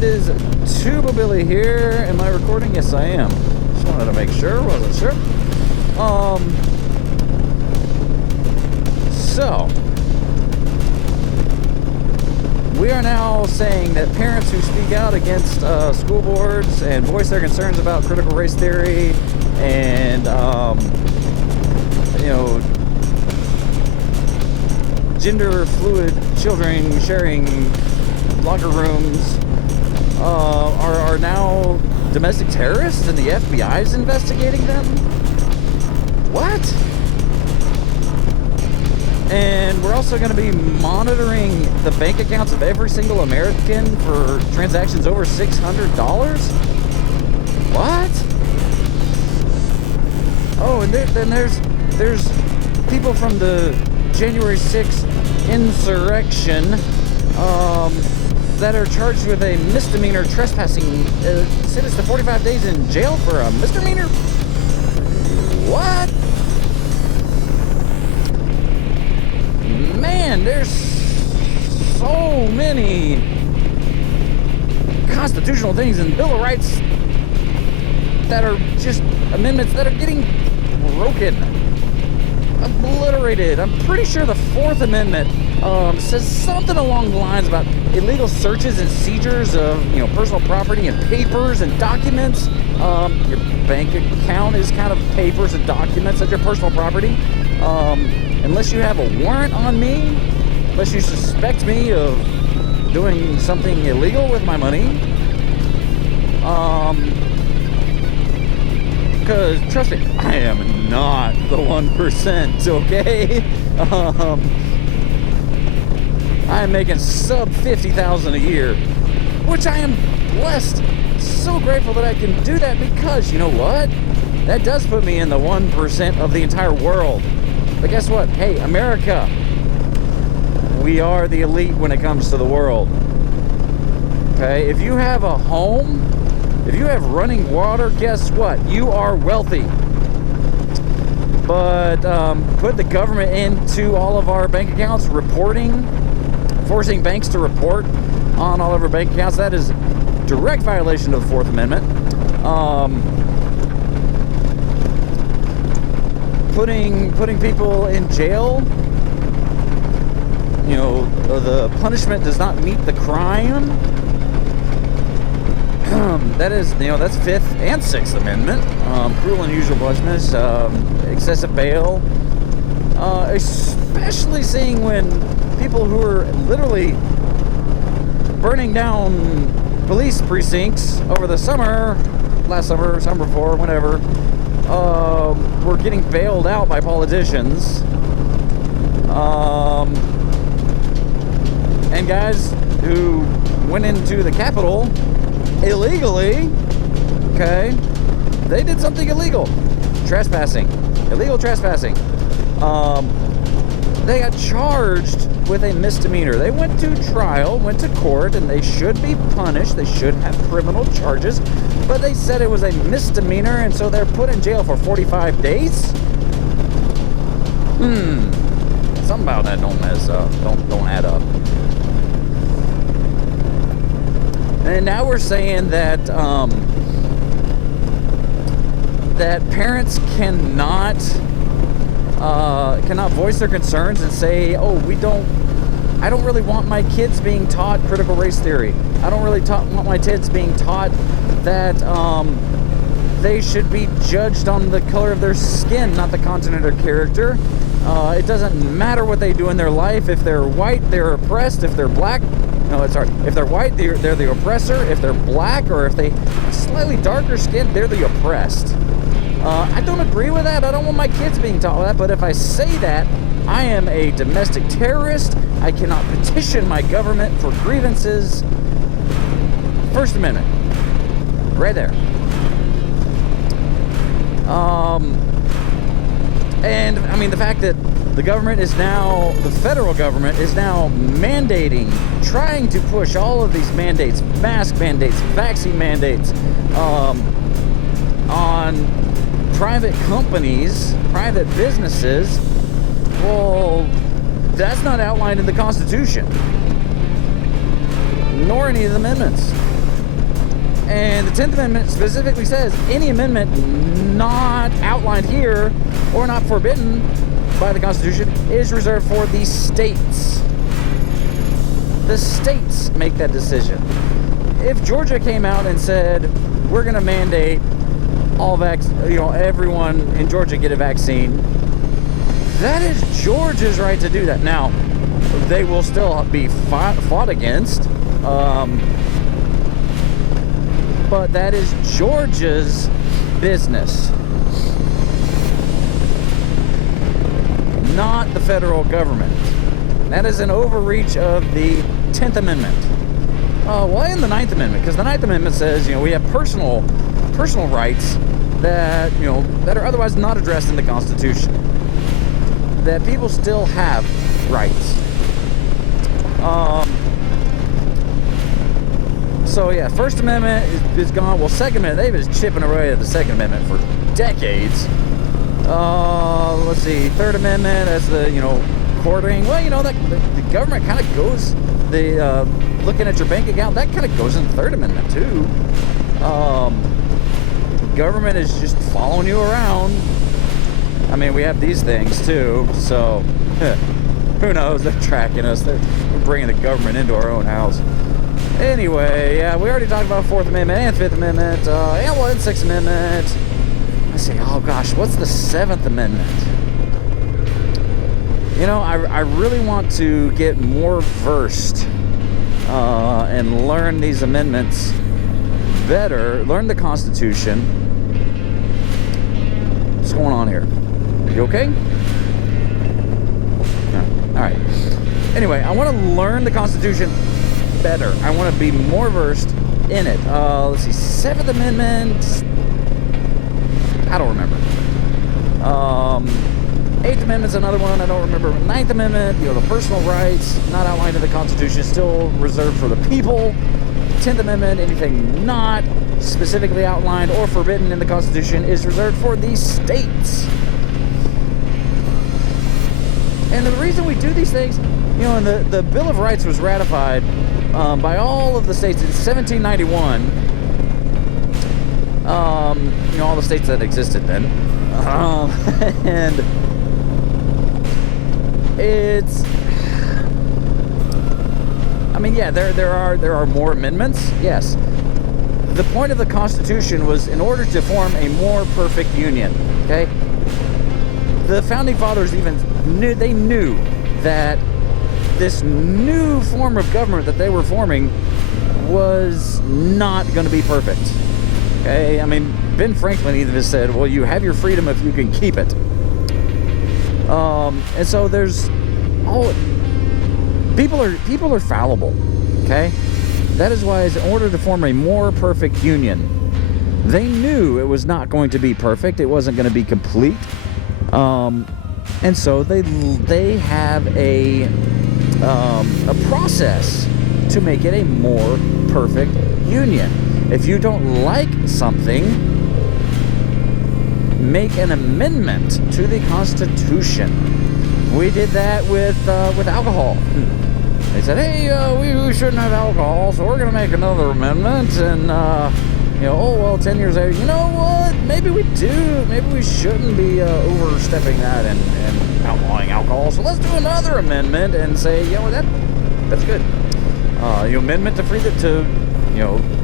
It is Tuba Billy here. Am I recording? Yes, I am. Just wanted to make sure. Wasn't sure. So we are now saying that parents who speak out against school boards and voice their concerns about critical race theory and gender fluid children sharing locker rooms are now domestic terrorists and the FBI is investigating them? What? And we're also going to be monitoring the bank accounts of every single American for transactions over $600? What? Oh, and then there's people from the January 6th insurrection that are charged with a misdemeanor trespassing, sentenced to 45 days in jail for a misdemeanor? What? Man, there's so many constitutional things in the Bill of Rights that are just amendments that are getting broken, obliterated. I'm pretty sure the Fourth Amendment says something along the lines about illegal searches and seizures of personal property and papers and documents. Your bank account is kind of papers and documents. That's your personal property. Unless you have a warrant on me, unless you suspect me of doing something illegal with my money. Because, trust me, I am not the 1%, okay? I am making sub $50,000 a year, which I am blessed, so grateful that I can do that because, you know what? That does put me in the 1% of the entire world. But guess what? Hey, America, we are the elite when it comes to the world. Okay? If you have a home, if you have running water, guess what? You are wealthy. But put the government into all of our bank accounts, reporting, forcing banks to report on all of our bank accounts, that is direct violation of the Fourth Amendment. Putting people in jail, the punishment does not meet the crime. That is, that's Fifth and Sixth Amendment. Cruel and unusual punishments, excessive bail, especially seeing when people who are literally burning down police precincts over the summer, last summer, summer before, whenever, were getting bailed out by politicians. And guys who went into the Capitol illegally, okay, they did something illegal. Trespassing. Illegal trespassing. They got charged with a misdemeanor. They went to trial, went to court, and they should be punished. They should have criminal charges. But they said it was a misdemeanor, and so they're put in jail for 45 days? Something about that don't mess up. Don't add up. And now we're saying that that parents cannot voice their concerns and say, oh, I don't really want my kids being taught critical race theory. I don't really want my kids being taught that they should be judged on the color of their skin, not the content of their character. It doesn't matter what they do in their life. If they're white, they're oppressed. If they're black, if they're white, they're the oppressor. If they're black, or if they slightly darker skin, they're the oppressed. I don't agree with that. I don't want my kids being taught that. But if I say that, I am a domestic terrorist. I cannot petition my government for grievances. First Amendment. Right there. And, I mean, the fact that the federal government is now mandating, trying to push all of these mandates, mask mandates, vaccine mandates, on private companies, private businesses, well, that's not outlined in the Constitution, nor any of the amendments. And the 10th Amendment specifically says any amendment not outlined here or not forbidden by the Constitution is reserved for the states. The states make that decision. If Georgia came out and said, we're going to mandate everyone in Georgia get a vaccine, that is Georgia's right to do that. Now, they will still be fought against, but that is Georgia's business, not the federal government. That is an overreach of the 10th Amendment. Why in the 9th Amendment? Because the 9th Amendment says, we have personal rights that, that are otherwise not addressed in the Constitution. That people still have rights. So yeah, First Amendment is gone. Well, Second Amendment, they've been chipping away at the Second Amendment for decades. Let's see, Third Amendment as the, courting. Well, that the government kind of goes, looking at your bank account, that kind of goes in the Third Amendment too. Government is just following you around. I mean, we have these things too, so who knows? They're tracking us. We're bringing the government into our own house. Anyway, yeah, we already talked about Fourth Amendment and Fifth Amendment, and Sixth Amendment. Let's see, oh gosh, what's the Seventh Amendment? I really want to get more versed and learn these amendments better, learn the Constitution. What's going on here? You okay? No. All right. Anyway, I want to learn the Constitution better. I want to be more versed in it. Let's see, Seventh Amendment. I don't remember. Eighth Amendment's another one I don't remember. Ninth Amendment, the personal rights not outlined in the Constitution, still reserved for the people. 10th Amendment, anything not specifically outlined or forbidden in the Constitution is reserved for the states. And the reason we do these things, and the Bill of Rights was ratified by all of the states in 1791. All the states that existed then. And it's, there are more amendments, yes. The point of the Constitution was in order to form a more perfect union, okay? The Founding Fathers even knew that this new form of government that they were forming was not going to be perfect, okay? Ben Franklin even said, well, you have your freedom if you can keep it. And so people are fallible, okay? That is why, in order to form a more perfect union, they knew it was not going to be perfect. It wasn't going to be complete. And so they have a process to make it a more perfect union. If you don't like something, make an amendment to the Constitution. We did that with alcohol. They said, hey, we shouldn't have alcohol, so we're going to make another amendment. And, 10 years later, you know what? Maybe we do. Maybe we shouldn't be overstepping that and outlawing alcohol. So let's do another amendment and say, that's good. Amendment to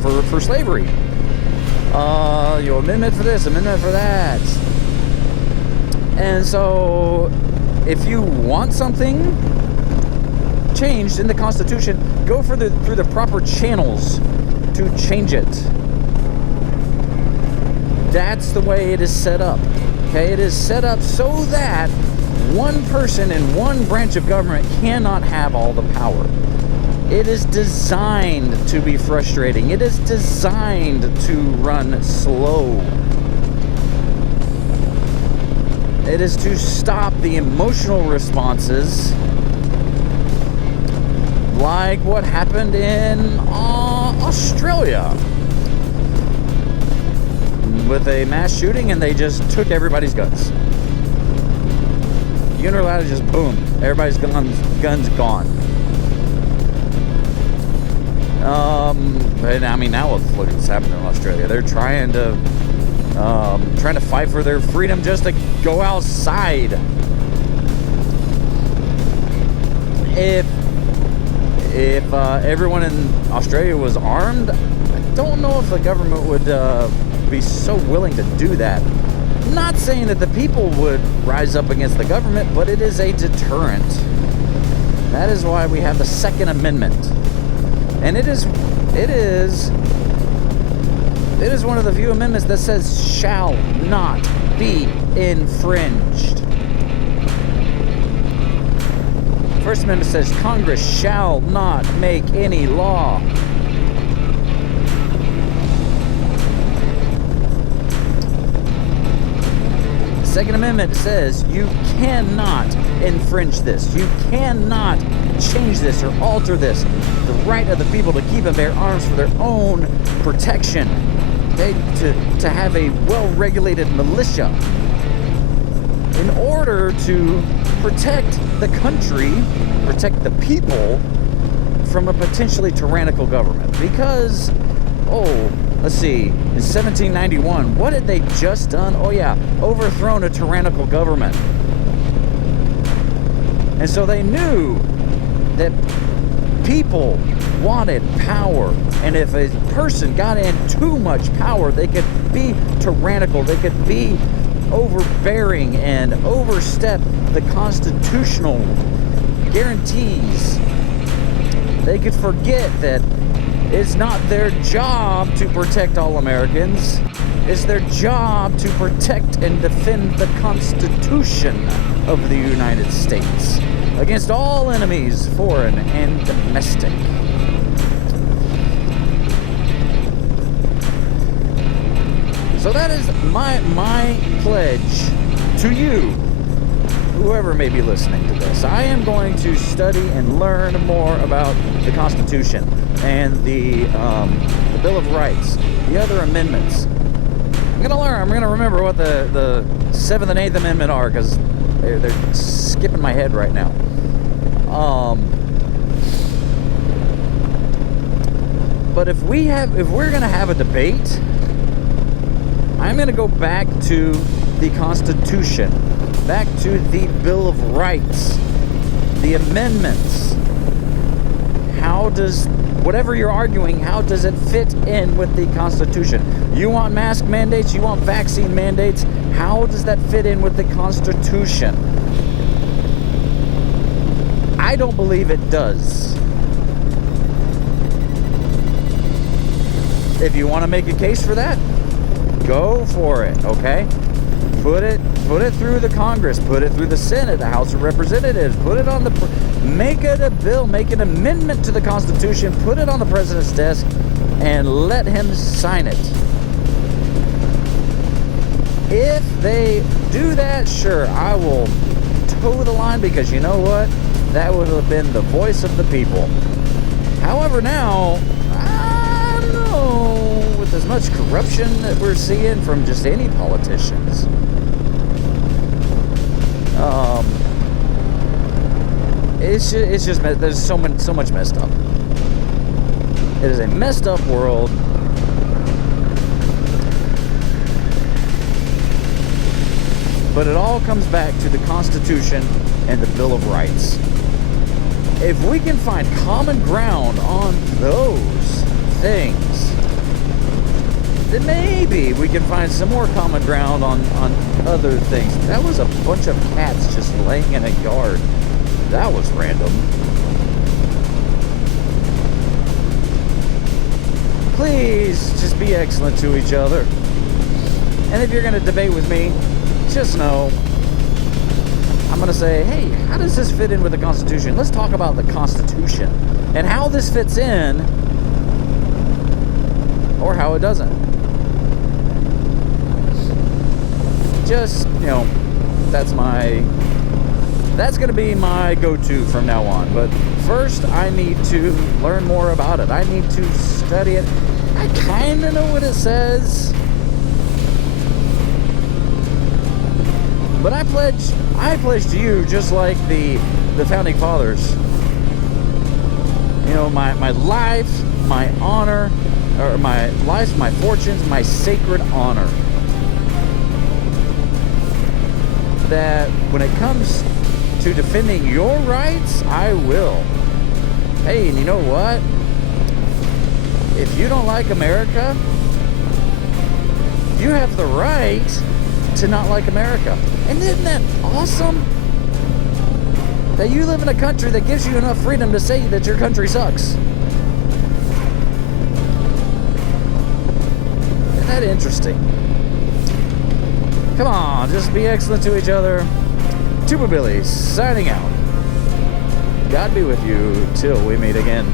for slavery. Amendment for this, amendment for that. And so, if you want something changed in the Constitution, go through the proper channels to change it. That's the way it is set up. Okay, it is set up so that one person in one branch of government cannot have all the power. It is designed to be frustrating. It is designed to run slow. It is to stop the emotional responses, like what happened in Australia with a mass shooting, and they just took everybody's guns. Unilaterally, just boom, everybody's guns gone. And I mean, now look what's happening in Australia. They're trying to fight for their freedom just to go outside. If everyone in Australia was armed, I don't know if the government would be so willing to do that. Not saying that the people would rise up against the government, but it is a deterrent. That is why we have the Second Amendment. And it is one of the few amendments that says shall not be infringed. First Amendment says Congress shall not make any law. The Second Amendment says you cannot infringe this. You cannot change this or alter this. The right of the people to keep and bear arms for their own protection. To have a well-regulated militia in order to protect the country, protect the people from a potentially tyrannical government. Because, let's see, in 1791, what had they just done? Oh yeah, overthrown a tyrannical government. And so they knew that people wanted power, and if a person got in too much power, they could be tyrannical, they could be overbearing and overstep the constitutional guarantees. They could forget that it's not their job to protect all Americans. It's their job to protect and defend the Constitution of the United States against all enemies, foreign and domestic. So that is my pledge to you, whoever may be listening to this. I am going to study and learn more about the Constitution and the Bill of Rights, the other amendments. I'm going to remember what the 7th and 8th Amendment are, because they're skipping my head right now. But if we're going to have a debate, I'm going to go back to the Constitution, back to the Bill of Rights, the amendments. How does, whatever you're arguing, how does it fit in with the Constitution? You want mask mandates, you want vaccine mandates, how does that fit in with the Constitution? I don't believe it does. If you want to make a case for that, go for it, okay? Put it through the Congress, put it through the Senate, the House of Representatives, put it on make it a bill, make an amendment to the Constitution, put it on the president's desk, and let him sign it. If they do that, sure, I will toe the line, because you know what? That would have been the voice of the people. However, now, I don't know, with as much corruption that we're seeing from just any politicians, it's just there's so much messed up. It is a messed up world. But it all comes back to the Constitution and the Bill of Rights. If we can find common ground on those things, then maybe we can find some more common ground on other things. That was a bunch of cats just laying in a yard. That was random. Please just be excellent to each other. And if you're going to debate with me, just know I'm going to say, hey, how does this fit in with the Constitution? Let's talk about the Constitution and how this fits in, or how it doesn't. Just, that's going to be my go-to from now on. But first, I need to learn more about it. I need to study it. I kind of know what it says. But I pledge to you, just like the Founding Fathers, my life my honor, or my life, my fortunes, my sacred honor. That when it comes to defending your rights, I will. Hey, and you know what? If you don't like America, you have the right to not like America. And isn't that awesome? That you live in a country that gives you enough freedom to say that your country sucks. Isn't that interesting? Come on, just be excellent to each other. Tuba Billy signing out. God be with you till we meet again.